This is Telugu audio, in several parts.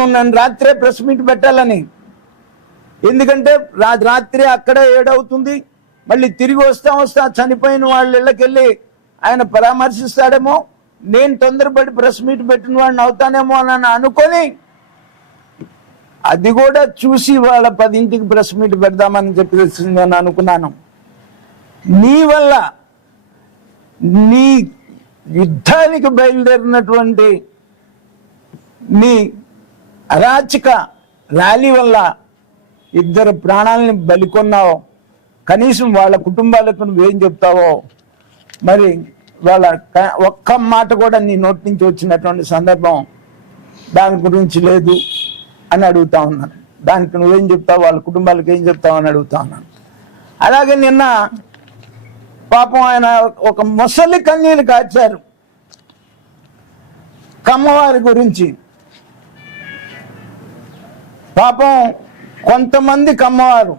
నన్ను రాత్రే ప్రెస్ మీట్ పెట్టాలని. ఎందుకంటే రాత్రి అక్కడే ఏడవుతుంది. మళ్ళీ తిరిగి వస్తా వస్తా చనిపోయిన వాళ్ళ ఇళ్ళకెళ్ళి ఆయన పరామర్శిస్తాడేమో. నేను తొందరపడి ప్రెస్ మీట్ పెట్టిన వాడిని అవుతానేమో అని అనుకొని అది కూడా చూసి వాళ్ళ పదింటికి ప్రెస్ మీట్ పెడదామని చెప్పేసి నేను అనుకున్నాను. నీ వల్ల నీ యుద్ధానికి బయలుదేరినటువంటి నీ అరాచక ర్యాలీ వల్ల ఇద్దరు ప్రాణాలని బలికొన్నావు కనీసం వాళ్ళ కుటుంబాలకు నువ్వేం చెప్తావో. మరి వాళ్ళ ఒక్క మాట కూడా నీ నోటి నుంచి వచ్చినటువంటి సందర్భం దాని గురించి లేదు అని అడుగుతా ఉన్నాను. దానికి నువ్వేం చెప్తావు? వాళ్ళ కుటుంబాలకు ఏం చెప్తావు అని అడుగుతా ఉన్నాను. అలాగే నిన్న పాపం ఆయన ఒక ముసలి కన్నీలు కాచారు. కమ్మవారి గురించి పాపం కొంతమంది కమ్మవారు.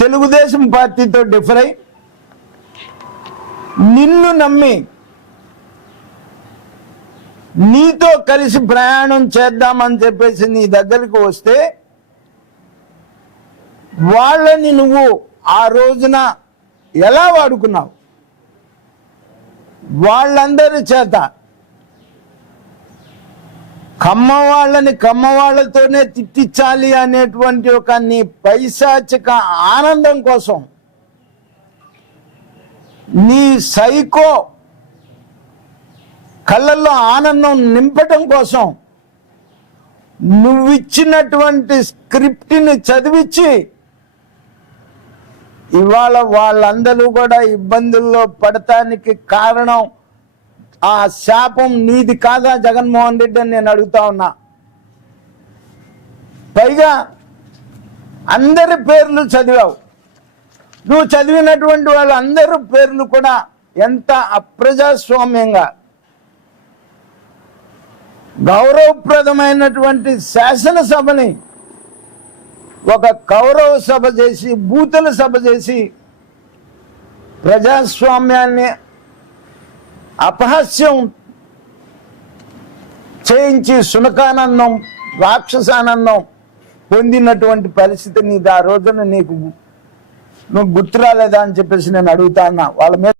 తెలుగుదేశం పార్టీతో డిఫర్ అయి నిన్ను నమ్మి నీతో కలిసి ప్రయాణం చేద్దామని చెప్పేసి నీ దగ్గరికి వస్తే వాళ్ళని నువ్వు ఆ రోజున ఎలా వాడుకున్నావు? వాళ్ళందరి చేత కమ్మ వాళ్ళని కమ్మ వాళ్ళతోనే తిట్టించాలి అనేటువంటి ఒక నీ పైశాచిక ఆనందం కోసం నీ సైకో కళ్ళల్లో ఆనందం నింపటం కోసం నువ్విచ్చినటువంటి స్క్రిప్ట్ని చదివించి ఇవాళ వాళ్ళందరూ కూడా ఇబ్బందుల్లో పడటానికి కారణం ఆ శాపం నీది కాదా జగన్మోహన్ రెడ్డి అని నేను అడుగుతా ఉన్నా. పైగా అందరి పేర్లు చదివావు. నువ్వు చదివినటువంటి వాళ్ళందరూ పేర్లు కూడా ఎంత అప్రజాస్వామ్యంగా. గౌరవప్రదమైనటువంటి శాసనసభని ఒక కౌరవ సభ చేసి బూతుల సభ చేసి ప్రజాస్వామ్యాన్ని అపహాస్యం చేయించి సునకానందం రాక్షసానందం పొందినటువంటి పరిస్థితి నీది. ఆ రోజున నీకు నువ్వు గుర్తు రాలేదా అని చెప్పేసి నేను అడుగుతా అన్నా. వాళ్ళ మీద